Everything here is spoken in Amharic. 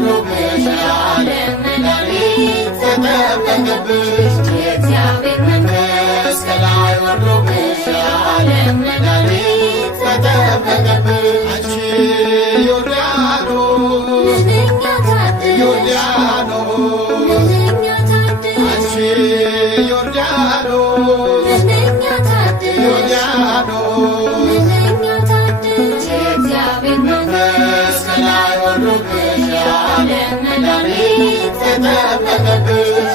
ወርዶብሽ የዓለም መድኃኒት ተጠመቀብሽ የእግዚአብሔር መንፈስ ከላይ ወርዶብሽ የዓለም መድኃኒት ተጠመቀብሽ አንቺ ዮርዳኖስ ምንኛ ታደልሽ ዮርዳኖስ ምንኛ ታደልሽ አንቺ ዮርዳኖስ ምንኛ ታደልሽ ዮርዳኖስ ምንኛ ታደልሽ የእግዚአብሔር መንፈስ ከላይ ወርዶብሽ የዓለም መድኃኒት ተጠመቀብሽ